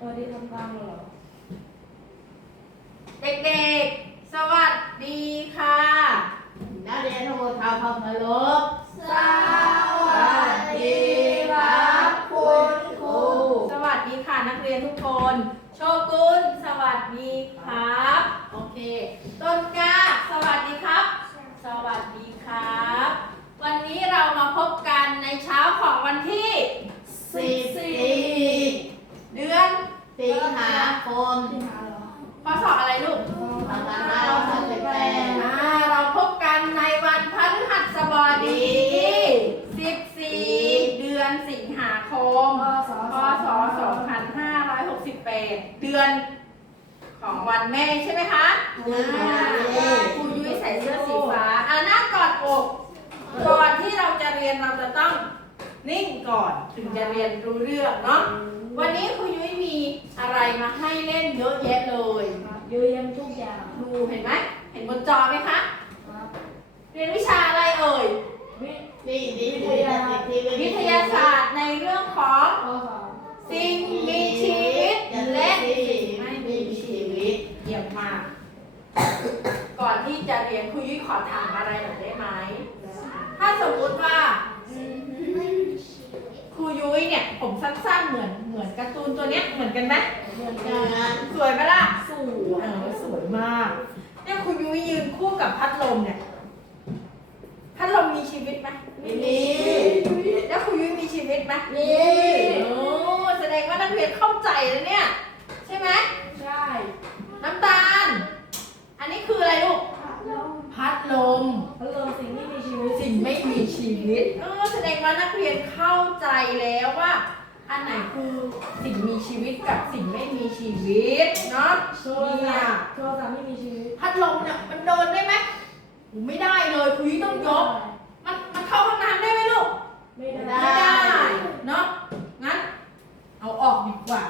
สวัสดีทำกลางเหรอ เด็กๆ สวัสดีค่ะ นักเรียนทั้งหมดทำความเคารพสวัสดีครับคุณครู สวัสดีค่ะนักเรียนทุกคน โชกุนสวัสดีครับ โอเค ต้นกล้าสวัสดีครับ สวัสดีครับ วันนี้เรามาพบกันในเช้าของวันที่สิบสี่เดือน สิงหาคมที่หาเหรอพศอะไรลูกสองพันห้าร้อยสามสิบแปดอ่าเราพบกันในวันพฤหัสบดีที่14 เดือนสิงหาคมพศพศ2568 เดือนของวันแม่ใช่ไหมคะเดือนของวันแม่อ่าครูยุ้ยใส่เสื้อสีฟ้าอ่าหน้ากอดอก ก่อนที่เราจะเรียนเราจะต้องนิ่งก่อนถึงจะเรียนรู้เรื่องเนาะ วันนี้ครูยุ้ยมีอะไรมาให้เล่นเยอะแยะเลยครับเยอะแยะทุกอย่างดูเห็นไหมเห็นบนจอไหมคะครับเรียนวิชาอะไรเอ่ยวินี่นี่คือสิ่งที่วิทยาศาสตร์ในเรื่องของพศสิ่งมีชีวิตและสิ่สิ่งงไม่ไม่มีมีชีชีวิวิตตเยี่ยมมาก ก่อนที่จะเรียนครูยุ้ยขอถามอะไรหน่อยได้ไหมถ้าสมมุติว่าอืม ครูยุ้ยเนี่ยผมสั้นๆเหมือนเหมือนการ์ตูนตัวเนี้ยเหมือนกันไหมเหมือนเดืกัอนนสวยไหมล่ะสูเออสวยมากเนี่ยครูยุ้ยยืนคู่กับพัดลมเนี่ยพัดลมมีชีวิตไหมไม่มีแล้วครูยุ้ยมีชีวิตไหมมีโอ้แสดงว่านักเรียนเข้าใจแล้วเนี่ย ใช่ไหมใช่น้ำตาล อันนี้คืออะไรลูกแล้ว พัดลม พัดลมสิ่งที่มีชีวิตสิ่งไม่มีชีวิตเออแสดงว่านักเรียนเข้าใจแล้วว่า อันไหนคือสิ่งมีชีวิตกับสิ่งไม่มีชีวิตเนาะโทรเนี่ศัยพท์โทรศัพท์ไม่มีชีวิตพัดลมเนี่ยมันเดินได้ไหมโอ้ไม่ได้เลยคุยต้องยก มันมันเข้าห้องน้ำได้ไหมลูก ไม่ไม่ได้ ได้ เนาะ งั้น เอาออกดีกว่า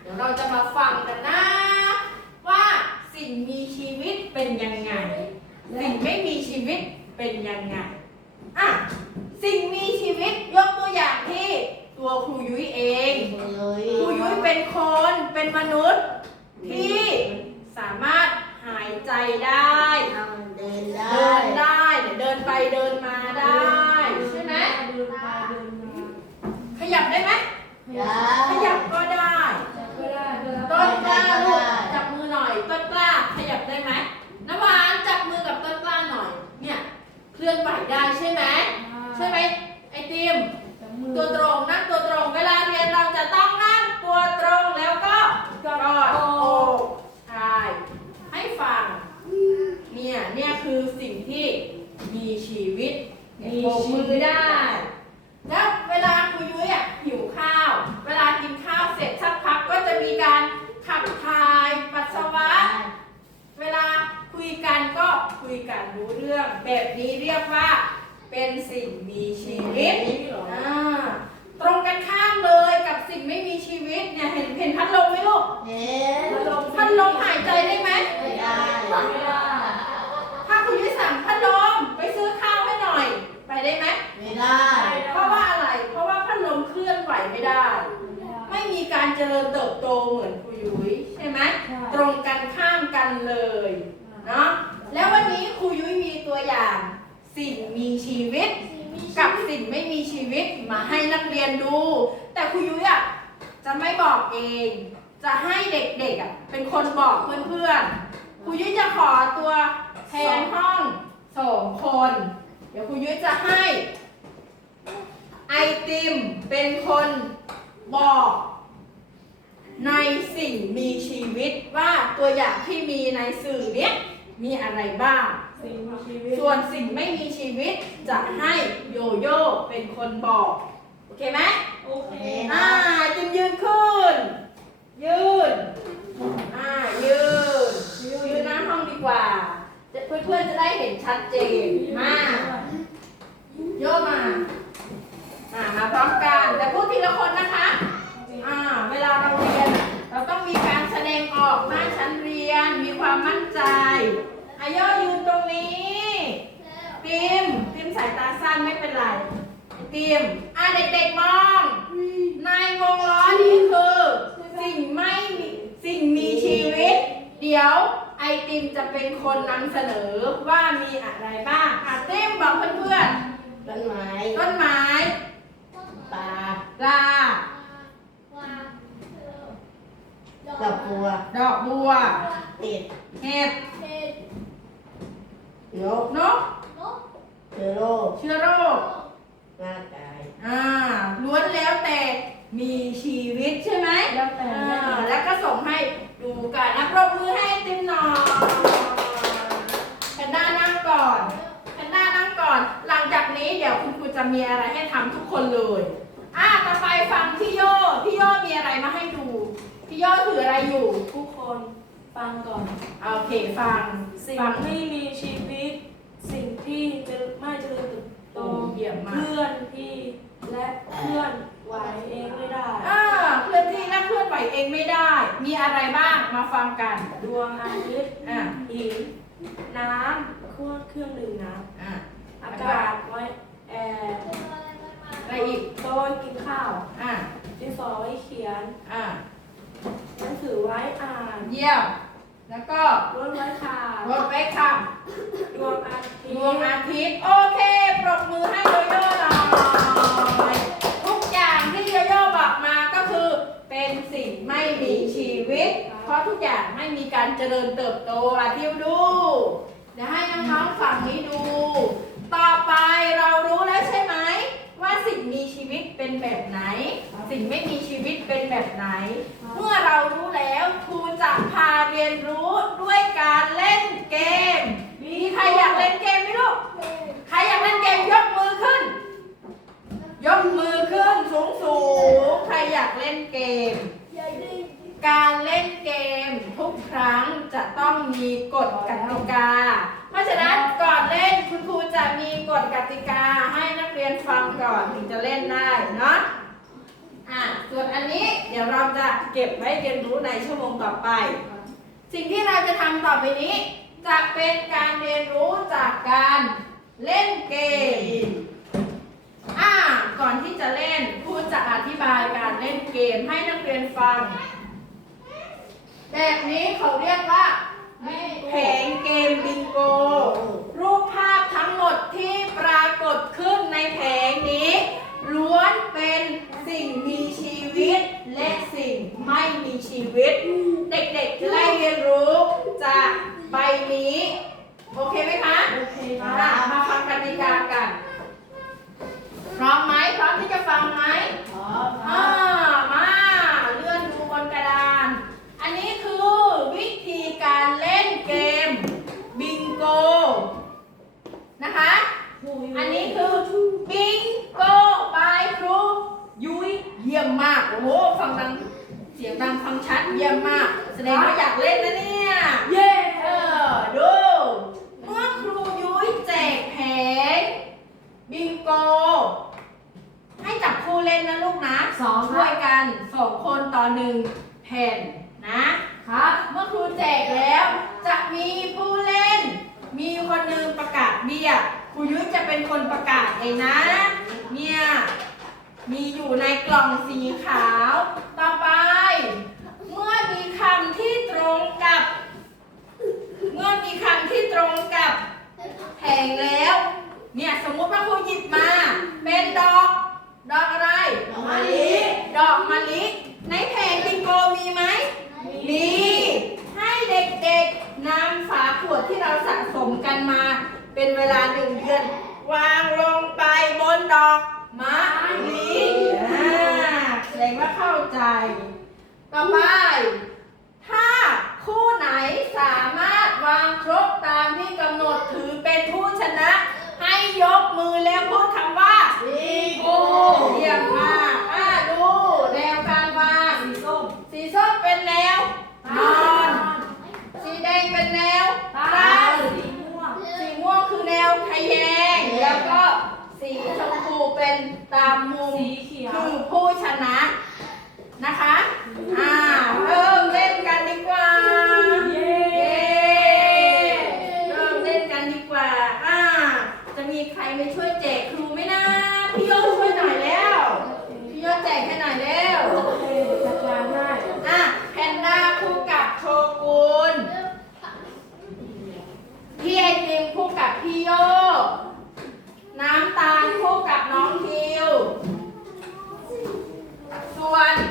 เดี๋ยวเราจะมาฟังกันนะ ว่าสิ่งมีชีวิตเป็นยังไง สิ่งไม่มีชีวิตเป็นยังไงอะสิ่งมีชีวิตยกตัวอย่างที่ตัวครูยุ้ยเองเลยครูยุ้ยเป็นคนเป็นมนุษย์ที่สามารถหายใจได้ เดินได้ เดินได้เนี่ยเดินไปเดินมาได้ ใช่ไหม เดินไปเดินมา ขยับได้ไหม ได้ ขยับก็ได้ ก็ได้ก็ได้ ต้นกล้าลูกจับมือหน่อย ต้นกล้าขยับได้ไหมน้ำหวานจับมือกับต้นกล้าหน่อย เนี่ยเค ลื่อนไหวได้ใช่ไหมใช่ไหมไอติมจับมือตัวตรงนั่งตัวตรงเวลาเรียนเราจะต้องนั่งตัวตรงแล้วก็กอดอกใช่ให้ฟังเนี่ยเนี่ยคือสิ่งที่มีชีวิตเนี่ยโบกมือได้ แล้วเวลาคุยยุ้ยอะหิวข้าว เวลากินข้าวเสร็จสักพักก็จะมีการขับถ่ายปัสสาวะ เวลาคุยกันก็คุยกันรู้เรื่อง แบบนี้เรียกว่า เป็นสิ่งมีชีวิต นี่เหรอ อ่าตรงกันข้ามเลยกับสิ่งไม่มีชีวิตเนี่ยเห็นเห็นพัดลมไหมลูก เห็น พัดลม พัดลมหายใจได้ไหม ไม่ได้ ไม่ได้ ถ้าคุณยุ้ยสั่งพัดลมไปซื้อข้าวให้หน่อย ไปได้ไหม ไม่ได้ เพราะว่าอะไร เพราะว่าพัดลมเคลื่อนไหวไม่ได้ ไม่มีการเจริญเติบโตเหมือนครูยุ้ยใช่ไหม ใช่ ตรงกันข้ามกันเลยเนาะแล้ววันนี้ครูยุ้ยมีตัวอย่าง สิ่งมีชีวิต กับสิ่งไม่มีชีวิตมาให้นักเรียนดู แต่ครูยุ้ยอะจะไม่บอกเอง จะให้เด็กๆอะเป็นคนบอกเพื่อนๆครูยุ้ยจะขอตัวแทนห้องสองคน เดี๋ยวครูยุ้ยจะให้ไอติมเป็นคนบอก ในสิ่งมีชีวิตว่าตัวอย่างที่มีในสื่อเนี้ยมีอะไรบ้าง สิ่งมีชีวิตส่วนสิ่งไม่มีชีวิตจะให้โยโย่เป็นคนบอก โอเคไหมโอเคอ่าจิมยืนขึ้น ยืน อ่า ยืน ยืนหน้าห้องดีกว่าจะเพื่อนๆจะได้เห็นชัดเจนมาโยมา อ่า มาพร้อมกัน แต่พูดทีละคนนะคะ อ่า เวลาเราเรียน เราต้องมีการแสดงออกหน้าชั้นเรียน มีความมั่นใจอาย่อยืนตรงนี้ ติมติมสายตาสั้นไม่เป็นไรไอติมอะเด็กๆมองนายวงล้อนี่คือ สิ่งไม่มีสิ่งมีชีวิต เดี๋ยวไอติมจะเป็นคนนำเสนอว่ามีอะไรบ้างอะติมบอกเพื่อนต้นไม้ต้นไม้ปลาปลาดอกบัวดอกบัวเห็ดเห็ด ชื้อโรคเชื้อโรคร่างกายอ่าล้วนแล้วแต่มีชีวิตใช่ไหมแล้วแต่อ่าแล้วก็ส่งให้ดูกันนะปรบมือให้ไอติมหน่อยแพนด้านั่งก่อนแพนด้านั่งก่อน หลังจากนี้เดี๋ยวคุณครูจะมีอะไรให้ทำทุกคนเลยอะต่อไปฟังพี่โยพี่โยมีอะไรมาให้ดู พี่โยถืออะไรอยู่ ทุกคนฟังก่อน โอเคฟังสิ่งฟังที่มีชีวิต สิ่งที่จะไม่เจริญเติบโต โตเยี่ยมมาก เคลื่อนที่และเคลื่อนไหวเองไม่ได้ อ่าเคลื่อนที่และเคลื่อนไหวเองไม่ได้ มีอะไรบ้างมาฟังกัน ดวงอาทิตย์อ่า หินน้ำเครื่องเครื่องดื่มน้อ่าำอากาศไว้แอร์อะไรอีก โต๊ะกินข้าวอ่า ดินสอไว้เขียนอ่า หนังสือไว้อ่าน เยี่ยม แล้วก็รถไว้ข่าวรถไว้ขับดวงอาทิตดย์วงอาทิตย์ โอเค ปรบมือให้โยโย่หน่อย ทุกอย่างที่โยโย่บอกมาก็คือ เป็นสิ่งไม่มีชีวิต เพราะทุกอย่างไม่มีการเจริญเติบโตอาทิวดูเดี๋ยวให้น้องๆฝั่งนี้ดู ต่อไปเรารู้แล้วใช่ไหม ว่าสิ่งมีชีวิต เป็นแบบไหน สิ่งไม่มีชีวิตเป็นแบบไหน เมื่อเรารู้แล้วครูจะพาเรียนรู้ด้วยการเล่นเกม มีใครอยากเล่นเกมไหมลูก ใครอยากเล่นเกมยกมือขึ้น ยกมือขึ้นสูงสูงใครอยากเล่นเกม การเล่นเกมทุกครั้งจะต้องมีกฎกติกา เพราะฉะนั้นก่อนเล่นคุณครูจะมีกฎกติกาให้นักเรียนฟังก่อนถึงจะเล่นได้ ส่วนอันนี้เดี๋ยวเราจะเก็บไว้เรียนรู้ในชั่วโมงต่อไป สิ่งที่เราจะทำต่อไปนี้ จะเป็นการเรียนรู้จากการเล่นเกมอ่าก่อนที่จะเล่นครูจะอธิบายการเล่นเกมให้นักเรียนฟัง แบบนี้เขาเรียกว่าแผงเกมบิงโก รูปภาพทั้งหมดที่ปรากฏขึ้นในแผงนี้ ล้วนเป็นสิ่งมีชีวิตและสิ่งไม่มีชีวิต เด็กๆจะได้เรียนรู้จากใบนี้ โอเคไหมคะ โอเคค อะ รับ มาฟังกติกากัน พร้อมไหมพร้อมที่จะฟังไหม พร้อม อ่ามาเลื่อนดูบนกระดาน อันนี้คือวิธีการเล่นเกมบิงโก นะคะ อันนี้คือบิงโกบายครูยุ้ยเยี่ยมมาก โอ้โห ฟังดัง เสียงดังฟังชัดเยี่ยมมาก แสดงว่าอยากเล่นนะเนี่ย เย้ เออ ดู เมื่อครูยุ้ยแจกแผงบิงโก ให้จับคู่เล่นนะลูกนะ สองช่วยกันสองคนต่อหนึ่งแผ่นนะครับเมื่อครูแจกแล้วจะมีผู้เล่น มีคนหนึ่งประกาศเบี้ยครูยุ้ยจะเป็นคนประกาศเองนะ เนี่ยมีอยู่ในกล่องสีขาว ต่อไป เมื่อมีคำที่ตรงกับ เมื่อมีคำที่ตรงกับแผงแล้ว เนี่ยสมมติว่าครูหยิบมา เป็นดอก ดอกอะไร ดอกมะลิ ดอกมะลิ ในแผงบิงโกมีไหม มี ให้เด็กๆนำฝาขวดที่เราสะสมกันมา เป็นเวลาหนึ่งเดือน วางลงไปบนดอกมะลิอ่าแสดงว่าเข้าใจ ต่อไป ถ้าคู่ไหนสามารถวางครบตามที่กำหนดถือเป็นผู้ชนะ ให้ยกมือแล้วพูดคำว่า บิงโกเยี่ยมมากอ่าดูแนวการวางสีส้มสีส้มเป็นแนวนอนสีแดงเป็นแนวตาตั้งสีม่วงสีม่วงคือแนวทะแยง แล้วก็สีชมพูเป็นตามมุม สีเขียว คือผู้ชนะนะคะอ่า one.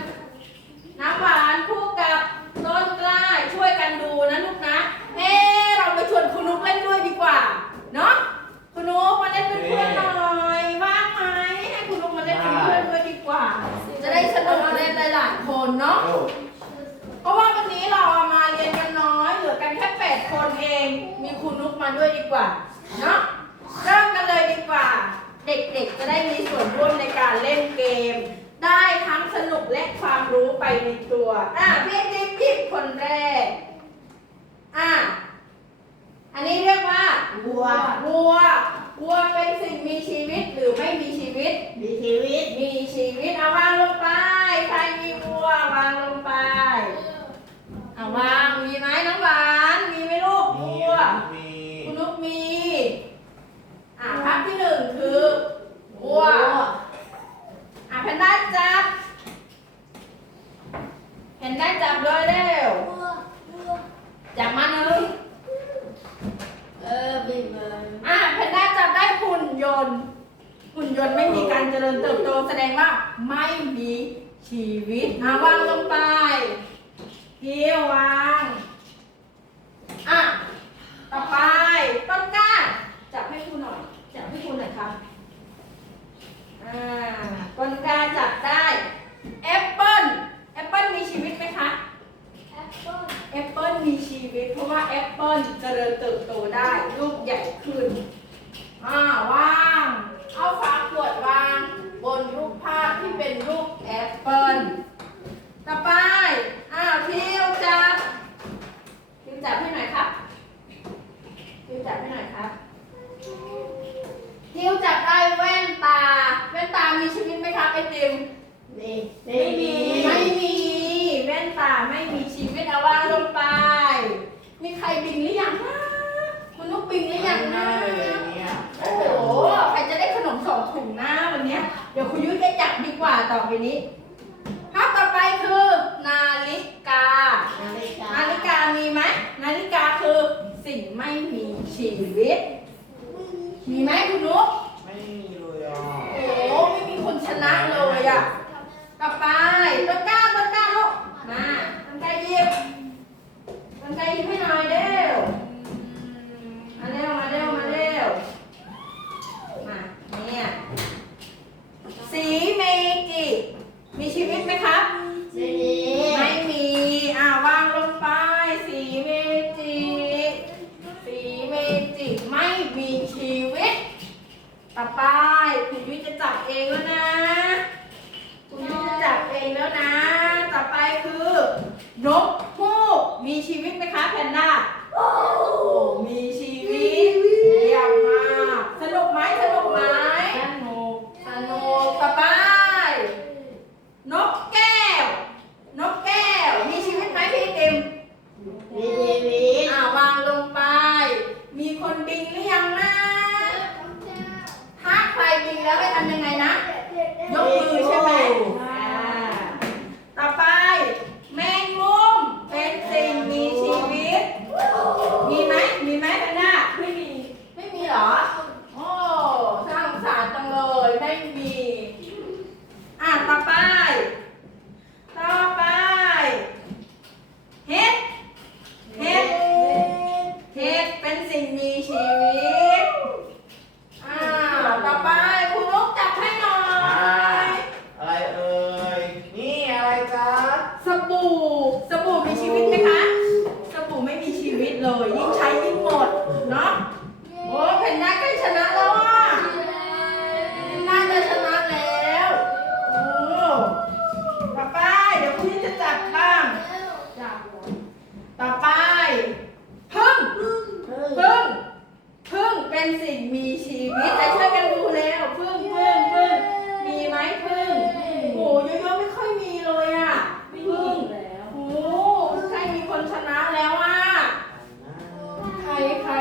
วอะแพนด้าจับแพนด้าจับเลยเร็วจับมันเลยเออบีบอะแพนด้าจับได้หุ่นยนต์ หุ่นยนต์ไม่มีการเจริญเติบโตแสดงว่าไม่มีชีวิตนะวางลงไปเที่ยววาง อะ ต่อไปต้นกล้า มีใครบินหรือยังคะมนุษย์บินหรือยังนะ โอ้โห ใครจะได้ขนมสองถุงหน้าวันนี้เดี๋ยวคุณยุ้ยจะจับดีกว่าต่อไปนี้ภาพต่อไปคือ นาฬิกา นาฬิกามีไหม นาฬิกาคือสิ่งไม่มีชีวิต มีไหมคุณลูกไม่มีเลยอะโอ้ไม่มีคนชนะเลยอะ ต่อไปต้นกล้าต้นกล้าลูก มาต้นกล้าหยิบ กันไกลหยิบให้หน่อยเร็วมาเร็วมาเร็วมาเร็ว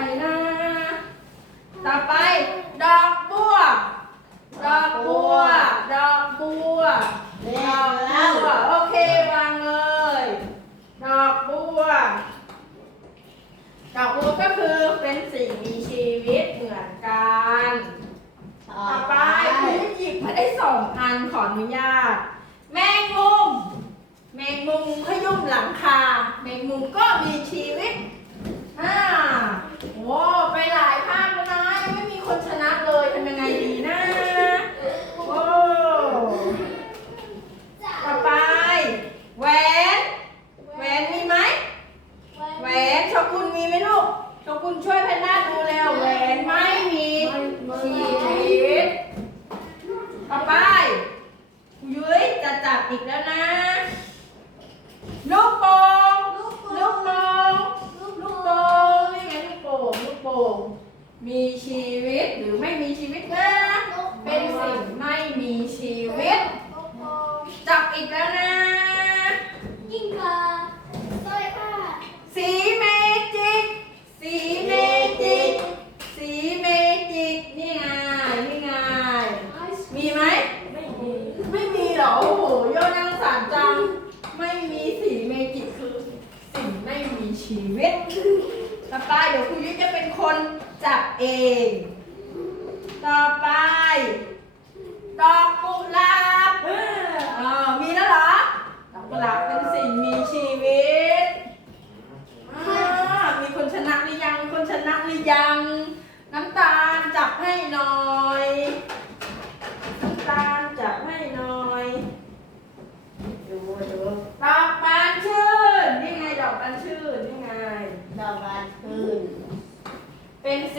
ไปนะ ต่อไป ดอกบัว ดอกบัว ดอกบัว ดอกบัว โอเควางเลย ดอกบัว ดอกบัวก็คือเป็นสิ่งมีชีวิตเหมือนกัน ต่อไปคุณหยิบมาได้สองอันขออนุญาต แมงมุม แมงมุมขยุ่มหลังคา แมงมุมก็มีชีวิต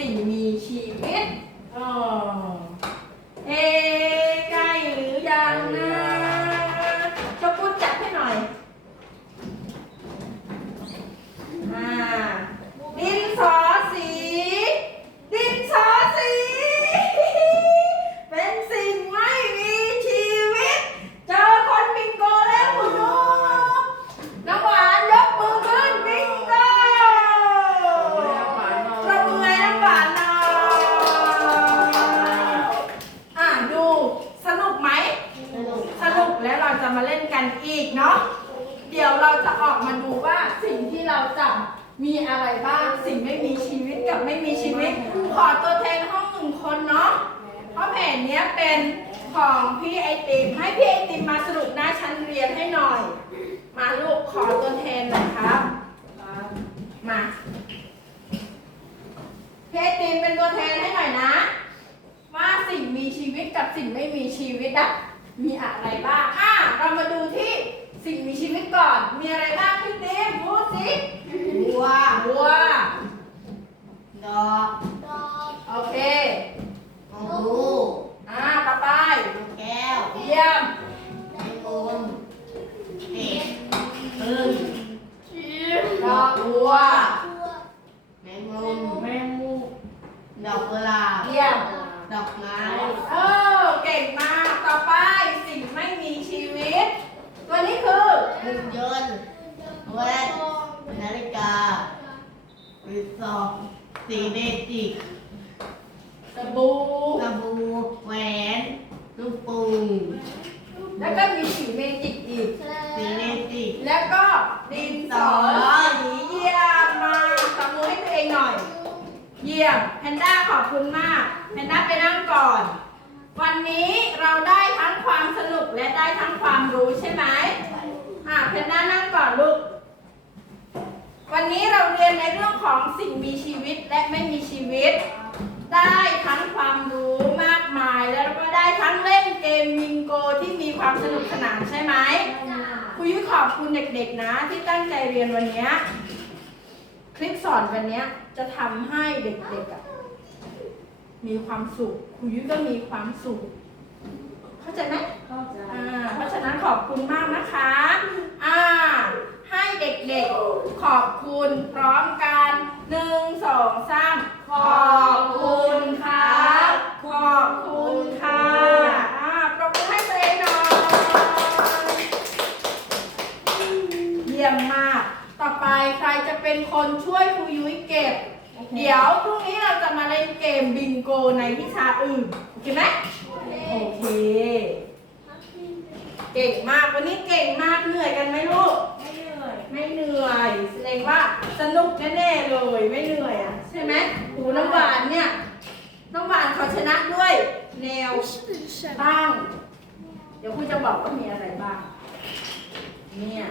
สิ่งมีชีวิตอ๋อเอ๊ะใกล้หรือยังนะชอบพูดจับให้หน่อย อ่า ดินสอสี ดินสอสี เป็นสิ่งไม่มีชีวิต เจอคนบิงโกแล้วคุณลูกน้ำหวานยกมือขึ้นบิงโก ประมือให้น้ำหวานหน่อยอะดูสนุกไหม สนุก สนุกแล้วเราจะมาเล่น กันอีกเนาะ เดี๋ยวเราจะออกมาดูว่าสิ่งที่เราจับมีอะไรบ้าง สิ่งไม่มีชีวิตกับไม่มีชีวิต ขอตัวแทนห้องหนึ่งคนเนาะ เพราะแผนเนี้ยเป็นของพี่ไอติม ให้พี่ไอติมมาสรุปหน้าชั้นเรียนให้หน่อย มาลูกขอตัวแทนหน่อยครับ มาพี่ไอติมเป็นตัวแทนให้หน่อยนะ ว่าสิ่งมีชีวิตกับสิ่งไม่มีชีวิตอะ มีอะไรบ้าง อะ เรามาดูที่สิ่งมีชีวิตก่อน มีอะไรบ้างพี่ติมพูดสิบัวว ดอก โอเค มะม่วง อ่า ต่อไป มะแก้ว เยี่ยม แมงมุมเห็ดพึ่ง ดอกบัว แมงมุม แมงมุม ดอกกุหลาบ เยี่ยม ดอกไม้ เออ เก่งมาก ต่อไป สิ่งไม่มีชีวิต ตัวนี้คือ หุ่นยนต์แว่นนาฬิการีสอร์ทสีเมจิก สบู่ กระบูแหวนลูกปูง แล้วก็มีสีเมจิกอีก สีเมจิกแล้วก็ดินสอสีเยี่ยมมากตบมือให้ตัวเองหน่อย เยี่ยมแพนด้าขอบคุณมากแพนด้าไปนั่งก่อน วันนี้เราได้ทั้งความสนุกและได้ทั้งความรู้ใช่ไหมอะแพนด้านั่งก่อนลูก วันนี้เราเรียนในเรื่องของสิ่งมีชีวิตและไม่มีชีวิต ได้ทั้งความรู้มากมาย แล้วก็ได้ทั้งเล่นเกมมิงโกที่มีความสนุกสนานใช่ไหมครูยุ้ยขอบคุณเด็กๆนะ ที่ตั้งใจเรียนวันเนี้ยคลิปสอนวันเนี้ยจะทำให้เด็กๆอะมีความสุขครูยุ้ยก็มีความสุขเข้าใจไหมเข้าใจอ่าเพราะฉะนั้นขอบคุณมากนะคะอ่าให้เด็กๆขอบคุณพร้อมกัน หนึ่งสองสามขอบคุณครับขอบคุณค่ะอ่าปรบมือให้ตัวเองหน่อยเยี่ยมมาก ต่อไปใครจะเป็นคนช่วยครูยุ้ยเก็บ เดี๋ยวพรุ่งนี้เราจะมาเล่นเกมบิงโกในวิชาอื่นโอเคไหมโอเค เก่งมากวันนี้เก่งมากเหนื่อยกันไหมลูก ไม่เหนื่อย ไม่เหนื่อยแสดงว่าสนุกแน่ๆ เลยไม่เหนื่อยอะใช่ไหมหูน้ำหวานเนี่ยน้ำหวานเขาชนะด้วย แนวตั้ง เดี๋ยวคุณจะบอกว่ามีอะไรบ้าง เนี่ย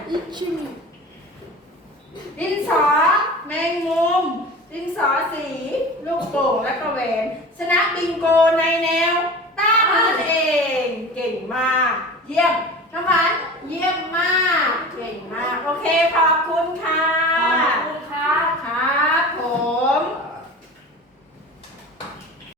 ดินสอแมงมุมดินสอสี ลูกโป่งและกระแหวนชนะบิงโกในแนวตั้งนั่นเอง เก่งมาก เยี่ยม น้ำหวานเยี่ยมมาก เก่งมาก โอเค ขอบคุณค่ะ ขอบคุณค่ะครับผม